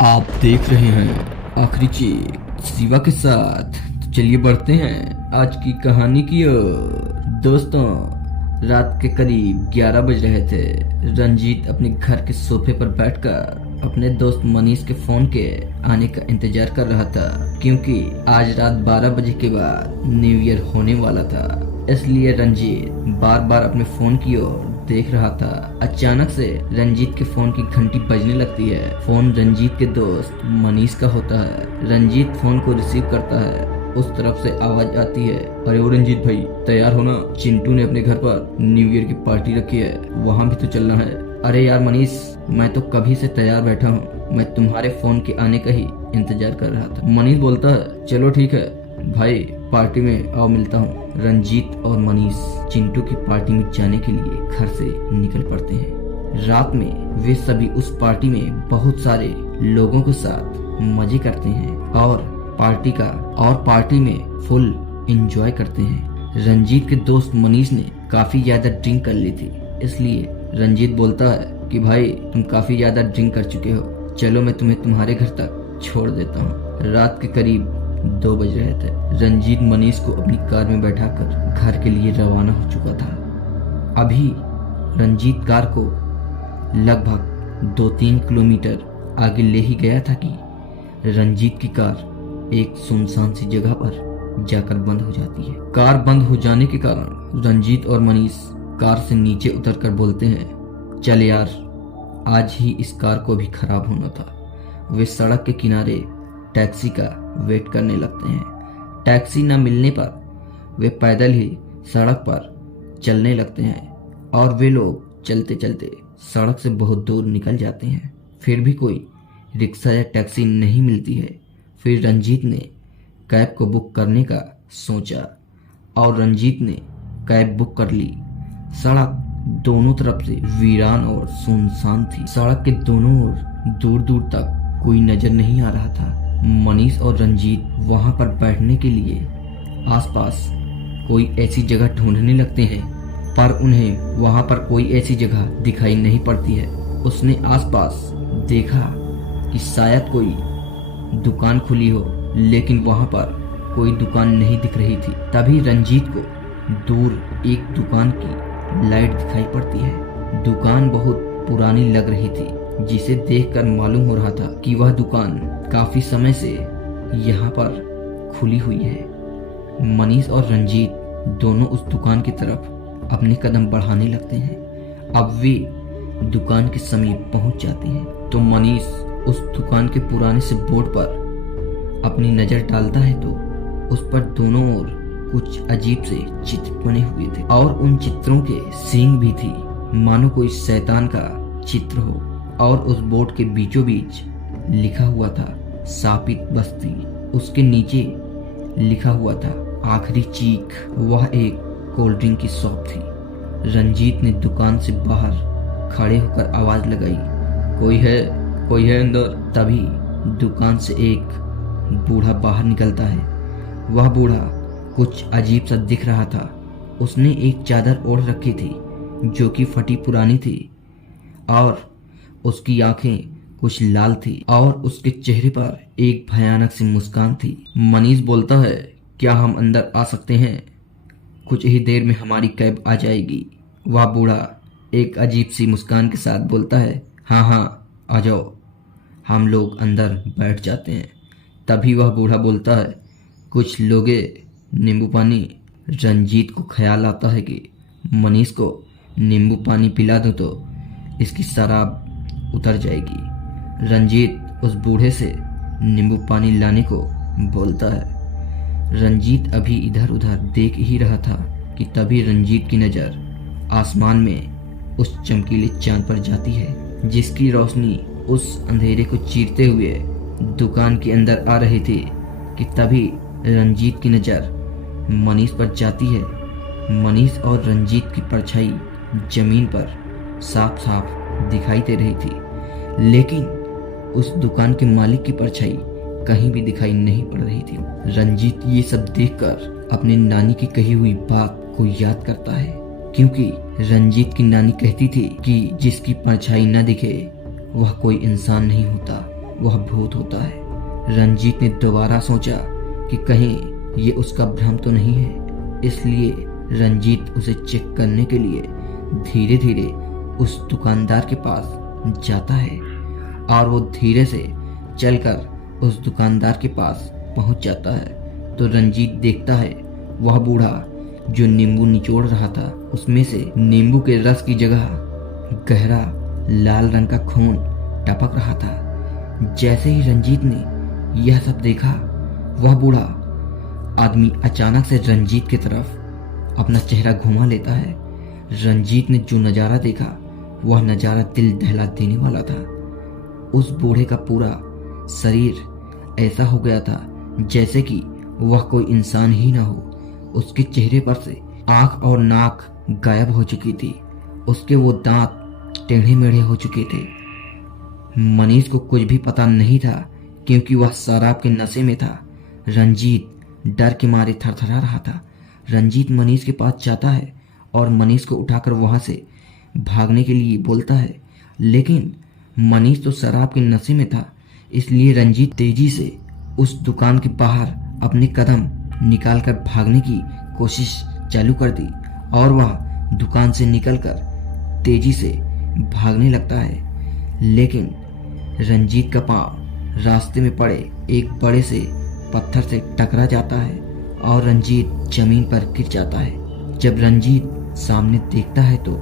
आप देख रहे हैं आखिरी चीख शिवा के साथ। तो चलिए बढ़ते हैं आज की कहानी की ओर। दोस्तों, रात के करीब 11 बज रहे थे। रंजीत अपने घर के सोफे पर बैठकर अपने दोस्त मनीष के फोन के आने का इंतजार कर रहा था, क्योंकि आज रात 12 बजे के बाद न्यू ईयर होने वाला था। इसलिए रंजीत बार बार अपने फोन की ओर देख रहा था। अचानक से रंजीत के फोन की घंटी बजने लगती है। फोन रंजीत के दोस्त मनीष का होता है। रंजीत फोन को रिसीव करता है। उस तरफ से आवाज आती है, अरे ओ रंजीत भाई, तैयार हो ना? चिंटू ने अपने घर पर न्यू ईयर की पार्टी रखी है, वहाँ भी तो चलना है। अरे यार मनीष, मैं तो कभी से तैयार बैठा हूँ, मैं तुम्हारे फोन के आने का ही इंतजार कर रहा था। मनीष बोलता है, चलो ठीक है भाई, पार्टी में आओ, मिलता हूँ। रंजीत और मनीष चिंटू की पार्टी में जाने के लिए घर से निकल पड़ते हैं। रात में वे सभी उस पार्टी में बहुत सारे लोगों के साथ मजे करते हैं और पार्टी में फुल एंजॉय करते हैं। रंजीत के दोस्त मनीष ने काफी ज्यादा ड्रिंक कर ली थी, इसलिए रंजीत बोलता है कि भाई तुम काफी ज्यादा ड्रिंक कर चुके हो, चलो मैं तुम्हें तुम्हारे घर तक छोड़ देता हूँ। रात के करीब 2 बज रहे थे। रंजीत मनीष को अपनी कार में बैठाकर घर के लिए रवाना हो चुका था। अभी रंजीत कार को लगभग 2-3 किलोमीटर आगे ले ही गया था कि रंजीत की कार एक सुनसान सी जगह पर जाकर बंद हो जाती है। कार बंद हो जाने के कारण रंजीत और मनीष कार से नीचे उतरकर बोलते हैं, चल यार, आज ही इस कार को भी खराब होना था। वे सड़क के किनारे टैक्सी का वेट करने लगते हैं। टैक्सी न मिलने पर वे पैदल ही सड़क पर चलने लगते हैं और वे लोग चलते चलते सड़क से बहुत दूर निकल जाते हैं। फिर भी कोई रिक्शा या टैक्सी नहीं मिलती है। फिर रंजीत ने कैब को बुक करने का सोचा और रंजीत ने कैब बुक कर ली। सड़क दोनों तरफ से वीरान और सुनसान थी। सड़क के दोनों ओर दूर दूर तक कोई नजर नहीं आ रहा था। मनीष और रंजीत वहां पर बैठने के लिए आसपास कोई ऐसी जगह ढूंढने लगते हैं, पर उन्हें वहां पर कोई ऐसी जगह दिखाई नहीं पड़ती है। उसने आसपास देखा कि शायद कोई दुकान खुली हो, लेकिन वहां पर कोई दुकान नहीं दिख रही थी। तभी रंजीत को दूर एक दुकान की लाइट दिखाई पड़ती है। दुकान बहुत पुरानी लग रही थी, जिसे देखकर मालूम हो रहा था कि वह दुकान काफी समय से यहाँ पर खुली हुई है। मनीष और रंजीत दोनों उस दुकान की तरफ अपने कदम बढ़ाने लगते हैं। अब वे दुकान के समीप पहुंच जाते हैं तो मनीष उस दुकान के पुराने से बोर्ड पर अपनी नजर डालता है तो उस पर दोनों ओर कुछ अजीब से चित्र बने हुए थे और उन चित्रों के सींग भी थी, मानो कोई शैतान का चित्र हो। और उस बोर्ड के बीचों बीच लिखा हुआ था सापित बस्ती। उसके नीचे लिखा हुआ था आखिरी चीख। वह एक कोल्ड ड्रिंक की शॉप थी। रंजीत ने दुकान से बाहर खड़े होकर आवाज लगाई, कोई है अंदर। तभी दुकान से एक बूढ़ा बाहर निकलता है। वह बूढ़ा कुछ अजीब सा दिख रहा था। उसने एक चादर ओढ़ रखी थी जो कि फटी पुरानी थी और उसकी आंखें कुछ लाल थी और उसके चेहरे पर एक भयानक सी मुस्कान थी। मनीष बोलता है, क्या हम अंदर आ सकते हैं? कुछ ही देर में हमारी कैब आ जाएगी। वह बूढ़ा एक अजीब सी मुस्कान के साथ बोलता है, हाँ आ जाओ। हम लोग अंदर बैठ जाते हैं। तभी वह बूढ़ा बोलता है, कुछ लोगे नींबू पानी। रंजीत को ख्याल आता है कि मनीष को नींबू पानी पिला दूं तो इसकी शराब उतर जाएगी। रंजीत उस बूढ़े से नींबू पानी लाने को बोलता है। रंजीत अभी इधर उधर देख ही रहा था कि तभी रंजीत की नजर आसमान में उस चमकीले चांद पर जाती है, जिसकी रोशनी उस अंधेरे को चीरते हुए दुकान के अंदर आ रही थी। कि तभी रंजीत की नजर मनीष पर जाती है। मनीष और रंजीत की परछाई जमीन पर साफ साफ दिखाई दे रही थी, लेकिन उस दुकान के मालिक की परछाई कहीं भी दिखाई नहीं पड़ रही थी। रंजीत ये सब देखकर अपने नानी की कही हुई बात को याद करता है, क्योंकि रंजीत की नानी कहती थी कि जिसकी परछाई न दिखे वह कोई इंसान नहीं होता। वह भूत होता है। रंजीत ने दोबारा सोचा कि कहीं ये उसका भ्रम तो नहीं है, इसलिए रंजीत उसे चेक करने के लिए धीरे धीरे उस दुकानदार के पास जाता है और वो धीरे से चलकर उस दुकानदार के पास पहुंच जाता है तो रंजीत देखता है वह बूढ़ा जो नींबू निचोड़ रहा था, उसमें से नींबू के रस की जगह गहरा लाल रंग का खून टपक रहा था। जैसे ही रंजीत ने यह सब देखा, वह बूढ़ा आदमी अचानक से रंजीत की तरफ अपना चेहरा घुमा लेता है। रंजीत ने जो नज़ारा देखा वह नज़ारा दिल दहला देने वाला था। उस बूढ़े का पूरा शरीर ऐसा हो गया था जैसे कि वह कोई इंसान ही ना हो। उसके चेहरे पर से आंख और नाक गायब हो चुकी थी, उसके वो दांत टेढ़े मेढ़े हो चुके थे। मनीष को कुछ भी पता नहीं था क्योंकि वह शराब के नशे में था। रंजीत डर के मारे थरथरा रहा था। रंजीत मनीष के पास जाता है और मनीष को उठाकर वहां से भागने के लिए बोलता है, लेकिन मनीष तो शराब के नशे में था, इसलिए रंजीत तेजी से उस दुकान के बाहर अपने कदम निकालकर भागने की कोशिश चालू कर दी और वह दुकान से निकलकर तेजी से भागने लगता है। लेकिन रंजीत का पांव रास्ते में पड़े एक बड़े से पत्थर से टकरा जाता है और रंजीत जमीन पर गिर जाता है। जब रंजीत सामने देखता है तो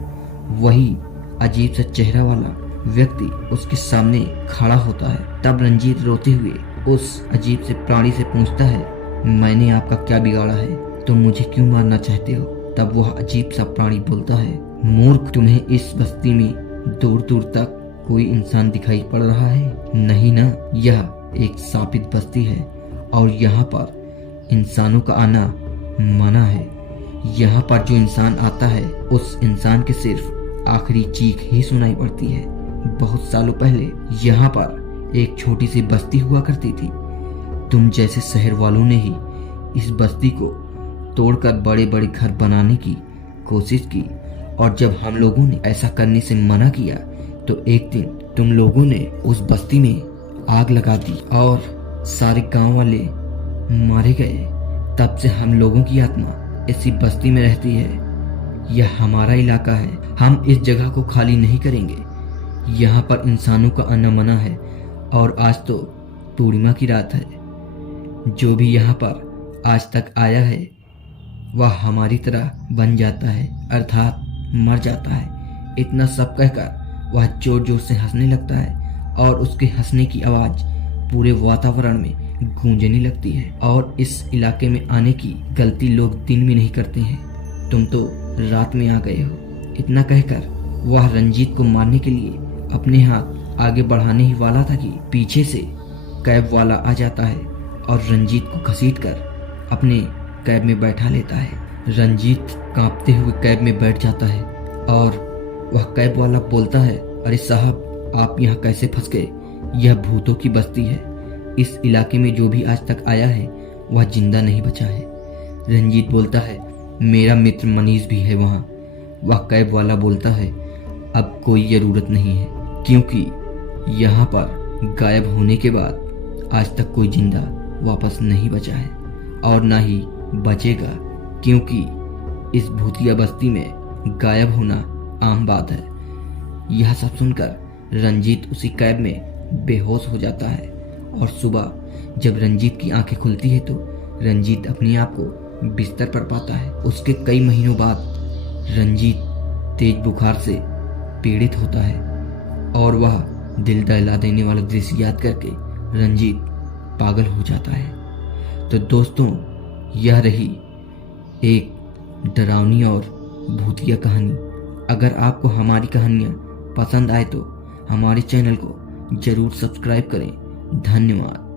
वही अजीब सा चेहरा वाला व्यक्ति उसके सामने खड़ा होता है। तब रंजीत रोते हुए उस अजीब से प्राणी से पूछता है, मैंने आपका क्या बिगाड़ा है, तुम मुझे क्यों मारना चाहते हो? तब वह अजीब सा प्राणी बोलता है, मूर्ख, तुम्हें इस बस्ती में दूर दूर तक कोई इंसान दिखाई पड़ रहा है? नहीं ना, यह एक शापित बस्ती है और यहाँ पर इंसानों का आना मना है। यहाँ पर जो इंसान आता है उस इंसान के सिर्फ आखिरी चीख ही सुनाई पड़ती है। बहुत सालों पहले यहाँ पर एक छोटी सी बस्ती हुआ करती थी। तुम जैसे शहर वालों ने ही इस बस्ती को तोड़कर बड़े बड़े घर बनाने की कोशिश की और जब हम लोगों ने ऐसा करने से मना किया तो एक दिन तुम लोगों ने उस बस्ती में आग लगा दी और सारे गांव वाले मारे गए। तब से हम लोगों की आत्मा इसी बस्ती में रहती है। यह हमारा इलाका है, हम इस जगह को खाली नहीं करेंगे। यहाँ पर इंसानों का आना मना है और आज तो पूर्णिमा की रात है। जो भी यहाँ पर आज तक आया है वह हमारी तरह बन जाता है, अर्थात मर जाता है। इतना सब कहकर वह जोर जोर से हंसने लगता है और उसके हंसने की आवाज पूरे वातावरण में गूंजने लगती है। और इस इलाके में आने की गलती लोग दिन में नहीं करते हैं, तुम तो रात में आ गए हो। इतना कहकर वह रंजीत को मारने के लिए अपने हाथ आगे बढ़ाने ही वाला था कि पीछे से कैब वाला आ जाता है और रंजीत को घसीटकर अपने कैब में बैठा लेता है। रंजीत कांपते हुए कैब में बैठ जाता है और वह कैब वाला बोलता है, अरे साहब, आप यहाँ कैसे फंस गए? यह भूतों की बस्ती है। इस इलाके में जो भी आज तक आया है वह जिंदा नहीं बचा है। रंजीत बोलता है, मेरा मित्र मनीष भी है वहाँ। वह कैब वाला बोलता है, अब कोई ज़रूरत नहीं है क्योंकि यहाँ पर गायब होने के बाद आज तक कोई जिंदा वापस नहीं बचा है और ना ही बचेगा, क्योंकि इस भूतिया बस्ती में गायब होना आम बात है। यह सब सुनकर रंजीत उसी कैब में बेहोश हो जाता है और सुबह जब रंजीत की आंखें खुलती है तो रंजीत अपने आप को बिस्तर पर पाता है। उसके कई महीनों बाद रंजीत तेज बुखार से पीड़ित होता है और वह दिल दहला देने वाला दृश्य याद करके रंजीत पागल हो जाता है। तो दोस्तों, यह रही एक डरावनी और भूतिया कहानी। अगर आपको हमारी कहानियाँ पसंद आए तो हमारे चैनल को जरूर सब्सक्राइब करें। धन्यवाद।